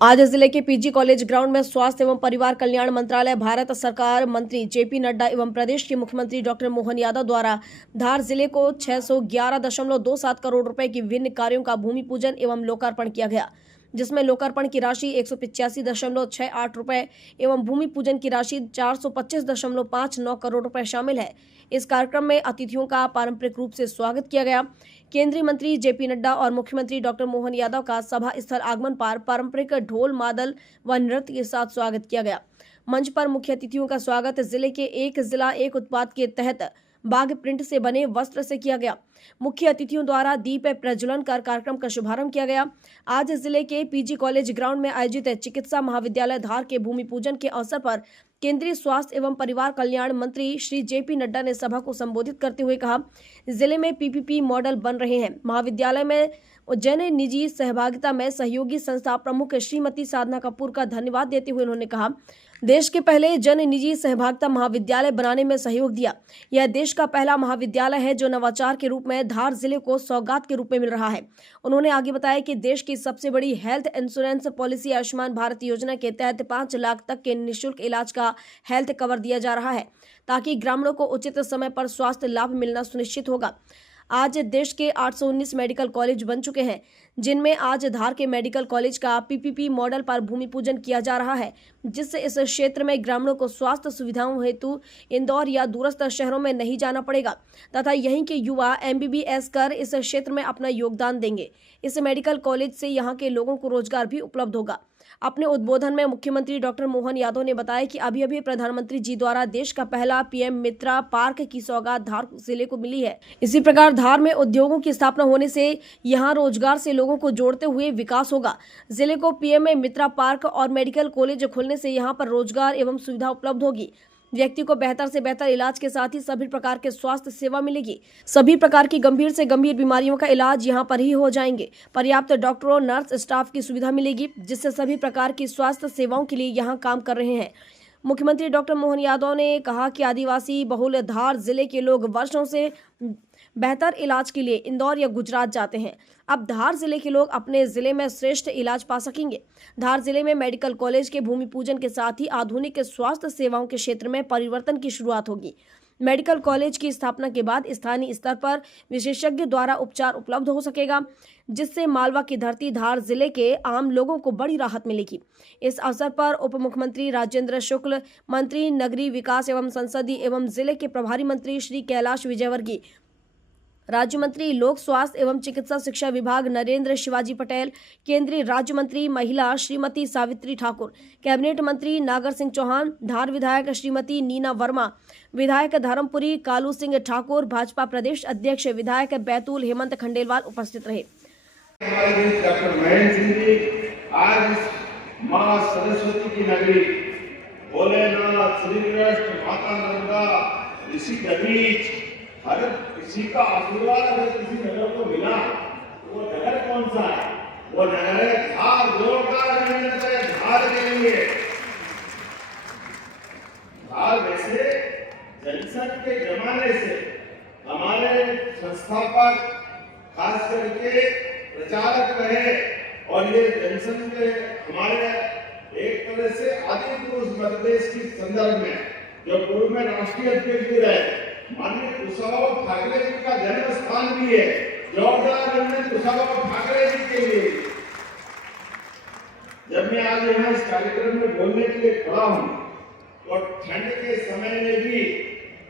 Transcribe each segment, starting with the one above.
आज जिले के पीजी कॉलेज ग्राउंड में स्वास्थ्य एवं परिवार कल्याण मंत्रालय, भारत सरकार, मंत्री जेपी नड्डा एवं प्रदेश के मुख्यमंत्री डॉक्टर मोहन यादव द्वारा धार जिले को 611.27 करोड़ रुपए की विभिन्न कार्यों का भूमि पूजन एवं लोकार्पण किया गया, जिसमें लोकार्पण की राशि 185.68 रुपए एवं भूमि पूजन की राशि 425.59 करोड़ रुपए शामिल है। इस कार्यक्रम में अतिथियों का पारंपरिक रूप से स्वागत किया गया। केंद्रीय मंत्री जेपी नड्डा और मुख्यमंत्री डॉक्टर मोहन यादव का सभा स्थल आगमन पर पारंपरिक ढोल, मादल व नृत्य के साथ स्वागत किया गया। मंच पर मुख्य अतिथियों का स्वागत जिले के एक जिला एक उत्पाद के तहत बाघ प्रिंट से बने वस्त्र से किया गया। मुख्य अतिथियों द्वारा दीप प्रज्वलन कर कार्यक्रम का शुभारंभ किया गया। आज जिले के पीजी कॉलेज ग्राउंड में आयोजित चिकित्सा महाविद्यालय धार के भूमि पूजन के अवसर पर केंद्रीय स्वास्थ्य एवं परिवार कल्याण मंत्री श्री जेपी नड्डा ने सभा को संबोधित करते हुए कहा, जिले में पीपीपी मॉडल बन रहे हैं। महाविद्यालय में जन निजी सहभागिता में सहयोगी संस्था प्रमुख श्रीमती साधना कपूर का धन्यवाद देते हुए उन्होंने कहा, देश के पहले जन निजी सहभागिता महाविद्यालय बनाने में सहयोग दिया। यह देश का पहला महाविद्यालय है जो नवाचार के रूप में धार जिले को सौगात के रूप में मिल रहा है। उन्होंने आगे बताया कि देश की सबसे बड़ी health insurance policy Ayushman Bharat योजना के तहत 5 लाख तक के निःशुल्क इलाज का हेल्थ कवर दिया जा रहा है, ताकि ग्रामीणों को उचित समय पर स्वास्थ्य लाभ मिलना सुनिश्चित होगा। आज देश के 819 मेडिकल कॉलेज बन चुके हैं, जिनमें आज धार के मेडिकल कॉलेज का पीपीपी मॉडल पर भूमि पूजन किया जा रहा है, जिससे इस क्षेत्र में ग्रामीणों को स्वास्थ्य सुविधाओं हेतु इंदौर या दूरस्थ शहरों में नहीं जाना पड़ेगा तथा यहीं के युवा एमबीबीएस कर इस क्षेत्र में अपना योगदान देंगे। इस मेडिकल कॉलेज से यहाँ के लोगों को रोजगार भी उपलब्ध होगा। अपने उद्बोधन में मुख्यमंत्री डॉक्टर मोहन यादव ने बताया कि अभी प्रधानमंत्री जी द्वारा देश का पहला पीएम मित्रा पार्क की सौगात धार जिले को मिली है। इसी प्रकार धार में उद्योगों की स्थापना होने से यहां रोजगार से लोगों को जोड़ते हुए विकास होगा। जिले को पीएम मित्रा पार्क और मेडिकल कॉलेज खुलने से यहां पर रोजगार एवं सुविधा उपलब्ध होगी। व्यक्ति को बेहतर से बेहतर इलाज के साथ ही सभी प्रकार के स्वास्थ्य सेवा मिलेगी। सभी प्रकार की गंभीर से गंभीर बीमारियों का इलाज यहां पर ही हो जाएंगे। पर्याप्त डॉक्टरों, नर्स स्टाफ की सुविधा मिलेगी, जिससे सभी प्रकार की स्वास्थ्य सेवाओं के लिए यहां काम कर रहे हैं। मुख्यमंत्री डॉक्टर मोहन यादव ने कहा कि आदिवासी बहुल धार जिले के लोग वर्षों से बेहतर इलाज के लिए इंदौर या गुजरात जाते हैं। अब धार जिले के लोग अपने जिले में श्रेष्ठ इलाज पा सकेंगे। धार जिले में मेडिकल कॉलेज के भूमि पूजन के साथ ही आधुनिक स्वास्थ्य सेवाओं के क्षेत्र में परिवर्तन की शुरुआत होगी। मेडिकल कॉलेज की स्थापना के बाद स्थानीय स्तर पर विशेषज्ञ द्वारा उपचार उपलब्ध हो सकेगा, जिससे मालवा की धरती धार जिले के आम लोगों को बड़ी राहत मिलेगी। इस अवसर पर उप मुख्यमंत्री राजेंद्र शुक्ल, मंत्री नगरीय विकास एवं संसदीय एवं जिले के प्रभारी मंत्री श्री कैलाश विजयवर्गीय, राज्य मंत्री लोक स्वास्थ्य एवं चिकित्सा शिक्षा विभाग नरेंद्र शिवाजी पटेल, केंद्रीय राज्य मंत्री महिला श्रीमती सावित्री ठाकुर, कैबिनेट मंत्री नागर सिंह चौहान, धार विधायक श्रीमती नीना वर्मा, विधायक धर्मपुरी कालू सिंह ठाकुर, भाजपा प्रदेश अध्यक्ष विधायक बैतूल हेमंत खंडेलवाल उपस्थित रहे। डॉक्टर महेंद्र सिंह जी आज मां सरस्वती की नगरी भोलेनाथ, श्री कृष्ण, माता नर्मदा, ऋषि कबीर, हर किसी का आशीर्वाद अगर किसी नगर को मिला तो वो नगर कौन सा है? वो नगर है धार। जोरदार मेहनत है धार के लिए। धार वैसे जनसंघ के जमाने से हमारे संस्थापक खास करके प्रचारक रहे और ये जनसंघ के हमारे एक तरह से आदि पुरुष मध्य प्रदेश की संदर्भ में जो पूर्व में राष्ट्रीय अध्यक्ष भी रहे माननीय कुशाभाऊ ठाकरे जी का जन्म स्थान भी है। जोरदार कुशाभाऊ ठाकरे जी के लिए। जब मैं आज यहाँ इस कार्यक्रम में बोलने के लिए खड़ा हूँ तो ठंड के समय में भी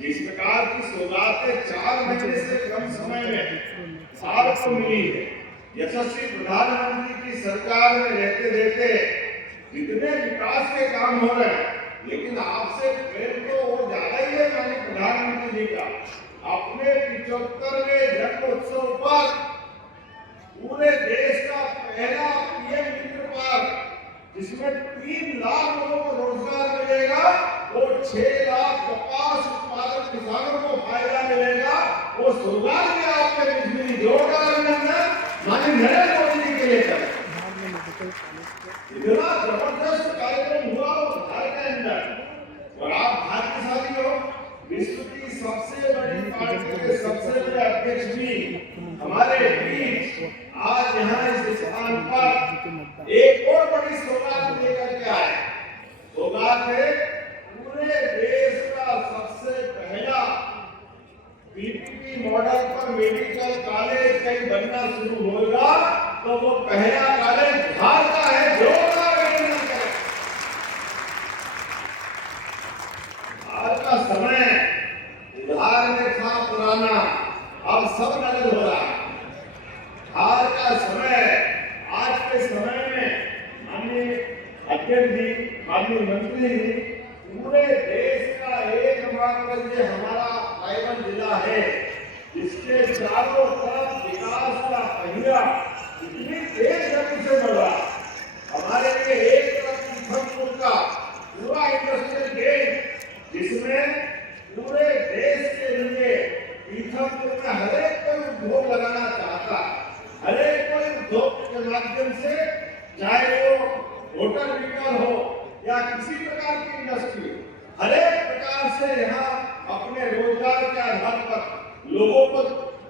जिस प्रकार की सौगातें 4 महीने से कम समय में भारत को मिली है, यशस्वी प्रधानमंत्री की सरकार में रहते रहते जितने विकास के काम हो रहे हैं, लेकिन आपसे प्रेम तो वो ज्यादा ही है माननीय प्रधानमंत्री जी का। अपने 75वें जन्मोत्सव पर पूरे देश का पहला पीएम मित्र पार्क, जिसमें 3 लाख लोगों को रोजगार मिलेगा, वो 6 लाख कपास उत्पादक किसानों को फायदा मिलेगा, वो सौगात में आपके बीच मिली। जोरदार अभिनंदन माननीय नरेंद्र मोदी जी के लिए करें। इतना जबरदस्त कार्यक्रम हुआ धार के अंदर और आप भाग्यशाली हो। विश्व की सबसे बड़ी पार्टी के सबसे बड़े अध्यक्ष भी हमारे बीच आज यहाँ इस स्थान पर एक और बड़ी सौगात लेकर के आए। सौगात है पूरे देश का सबसे पहला पीपीपी मॉडल पर मेडिकल कॉलेज कहीं बनना शुरू होगा तो वो पहला कॉलेज बिहार का है। जोरदार अभिनंदन करें। आज का समय बिहार में था पुराना, अब सब नकल हो रहा है। आज का समय, आज के समय में माननीय अध्यक्ष जी, माननीय मंत्री जी, पूरे देश का एकमात्र ये हमारा रायगढ़ जिला है जिसके चारों तरफ विकास का पहिया इतनी तेज गति से बढ़ रहा। हमारे लिए एक तरफ पीथमपुर का पूरा इंडस्ट्रियल गेट जिसमें पूरे देश के लिए पीथमपुर में हर एक कोई उद्योग लगाना चाहता, हर एक कोई उद्योग के माध्यम से, चाहे वो होटल विकल हो या किसी प्रकार की इंडस्ट्री, हर एक प्रकार से यहाँ अपने रोजगार के आधार पर लोगों को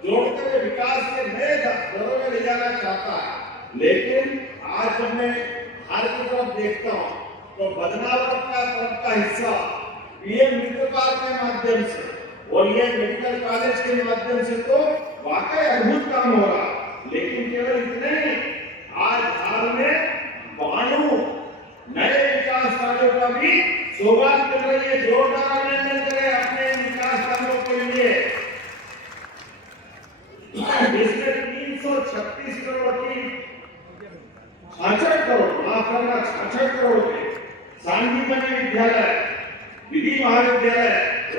जोड़कर विकास के नए दरों में ले जाना चाहता है। लेकिन आज जब मैं बिहार की तरफ देखता हूँ तो बदनावर का तरफ का हिस्सा पीएम मित्र पार्क के माध्यम से और ये मेडिकल कॉलेज के माध्यम से तो वाकई अद्भुत काम हो रहा। लेकिन केवल इतने ही, आज हाल में 92 नए विकास कार्यों का भी सौगात मिल रही है। जोरदार अभिनंदन करें अपने विकास कार्यों के लिए। इसमें 336 करोड़ की 66 करोड़, माफ करना 66 करोड़ के सांदीपनि विद्यालय, विधि महाविद्यालय,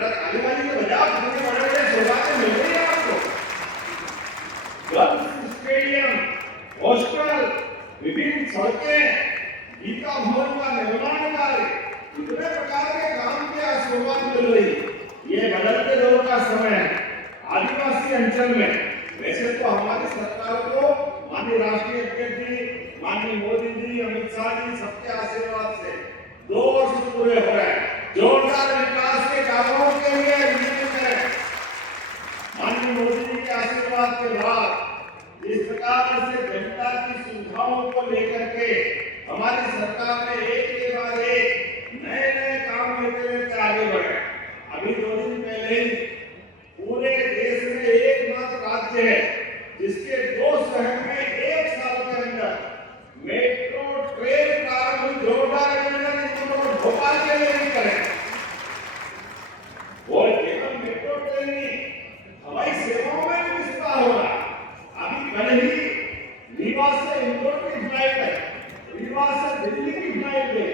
आदिवासी के बजाय बड़े-बड़े सौगातें मिल रही है आपको। गर्ल्स स्टेडियम, हॉस्टल, विभिन्न सड़कें, गीता भवन का निर्माण कार्य, इतने प्रकार के काम की आज शुरुआत मिल रही है। ये बदलते दौर का समय है। आदिवासी अंचल में वैसे तो हमारी सरकार को माननीय राष्ट्रीय अध्यक्ष जी, माननीय मोदी जी, अमित शाह जी, सबके आशीर्वाद से 2 वर्ष पूरे हो रहे हैं। जोरदार विकास के कामों के लिए अभिनंदन करें। माननीय मोदी जी के आशीर्वाद के बाद इस प्रकार से जनता की सुविधाओं को लेकर के हमारी सरकार ने एक के बाद एक नए काम लेते आगे बढ़े। अभी 2 दिन पहले ही पूरे देश में एकमात्र राज्य है जिसके 2 शहर में 1 साल के अंदर मेट्रो ट्रेन प्रारंभ हुई। जोरदार अभिनंदन भोपाल के लिए भी करें। और केवल मेट्रो ट्रेन नहीं, हवाई सेवाओं में भी विस्तार हो रहा। अभी कल ही रीवा से इंदौर की फ्लाइट है, रीवा से दिल्ली की फ्लाइट है,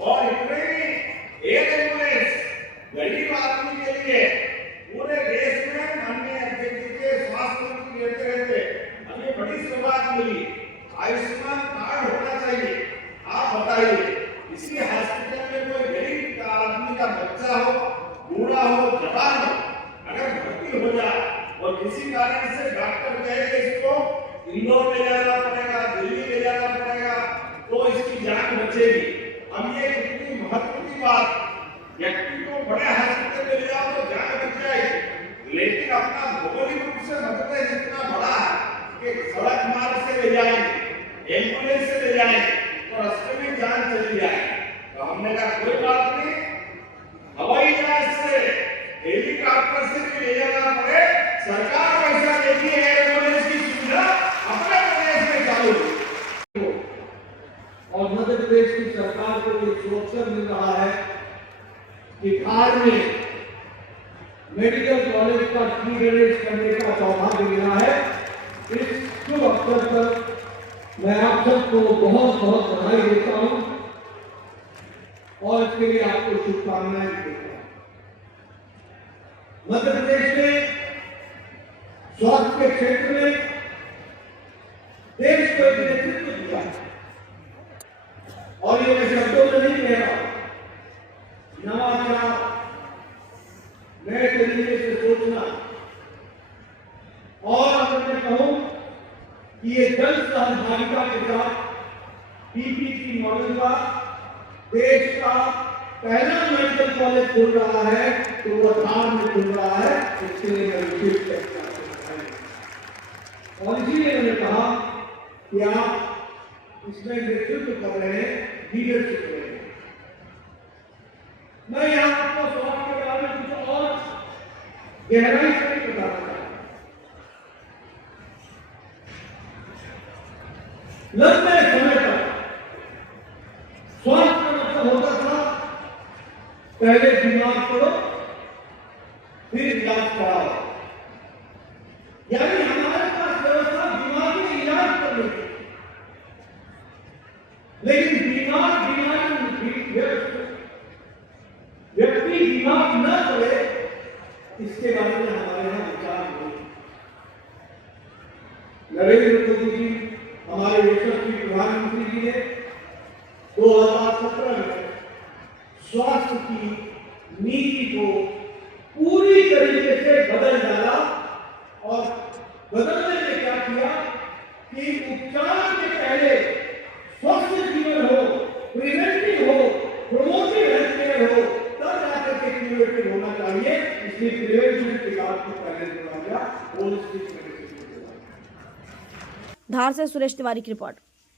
और इतने ही एयर एम्बुलेंस गरीब आदमी के लिए पूरे देश में माननीय अध्यक्ष के स्वास्थ्य मंत्री लेते रहते। हमें बड़ी शुरुआत मिली, आयुष्मान कार्ड होना चाहिए। आप बताइए, इसी हॉस्पिटल में कोई गरीब आदमी का बच्चा हो, बूढ़ा हो, जवान हो, अगर भर्ती हो जाए और किसी कारण से डॉक्टर कहे कि इसको इंदौर ले जाना पड़ेगा, दिल्ली ले जाना पड़ेगा, तो इसकी जान बचेगी। अब ये कितनी महत्व की बात। व्यक्ति को बड़े हॉस्पिटल में ले जाओ तो जान बच जाएगी, लेकिन अपना भौगोलिक रूप से मध्य प्रदेश इतना बड़ा है कि सड़क मार्ग से ले जाएंगे, एम्बुलेंस से ले जाएंगे तो रास्ते में जान चली जाएगी। तो हमने कहा कोई बात नहीं, हवाई जहाज से, हेलीकॉप्टर से भी ले जाना पड़े, सरकार पैसा देती है, एम्बुलेंस की सुविधा अपने प्रदेश में चालू। और मध्य प्रदेश की सरकार को ये सोचकर मिल रहा है कि बिहार में मेडिकल कॉलेज का क्लियरेंस करने का सौभाग्य मिला है। इस शुभ अवसर पर मैं आप सबको बहुत बहुत बधाई देता हूं और इसके लिए आपको शुभकामनाएं देता हूं। मध्य प्रदेश में स्वास्थ्य के क्षेत्र में देश को एक नेतृत्व दिया और ये मैं शब्दों में नहीं कह रहा। नवाचार, नए तरीके से सोचना, और अगर मैं कहूं कि ये जन सहभागिता के साथ पीपीपी मॉडल का देश का पहला मेडिकल कॉलेज खुल रहा है तो वो धार में खुल रहा है। इसके लिए मैं विशेष चर्चा करना है और इसीलिए मैंने कहा कि आप इसमें नेतृत्व कर रहे हैं, लीडरशिप कर रहे हैं। मैं यहाँ आपको स्वास्थ्य के बारे में कुछ और गहराई से नहीं बताना चाहता। लंबे समय तक स्वास्थ्य का मतलब होता था पहले बीमार पड़ो फिर इलाज कराओ, यानी हमारे पास व्यवस्था बीमार के इलाज करने की, लेकिन व्यक्ति बीमार न पड़े इसके बारे में हमारे यहाँ विचार नहीं। नरेंद्र मोदी जी हमारे यशस्वी प्रधानमंत्री जी ने 2017 में स्वास्थ्य की नीति को पूरी तरीके से बदल डाला और बदलने में क्या किया कि उपचार के पहले स्वस्थ जीवन हो, प्रिवेंटिव हो, प्रोमोटिव हेल्थ केयर हो, तब जाकर के क्यूरेटिव होना चाहिए। इसलिए प्रिवेंशन के बाद को पहले जोड़ा गया, होलिस्टिक मेडिसिन। धार से सुरेश तिवारी की रिपोर्ट।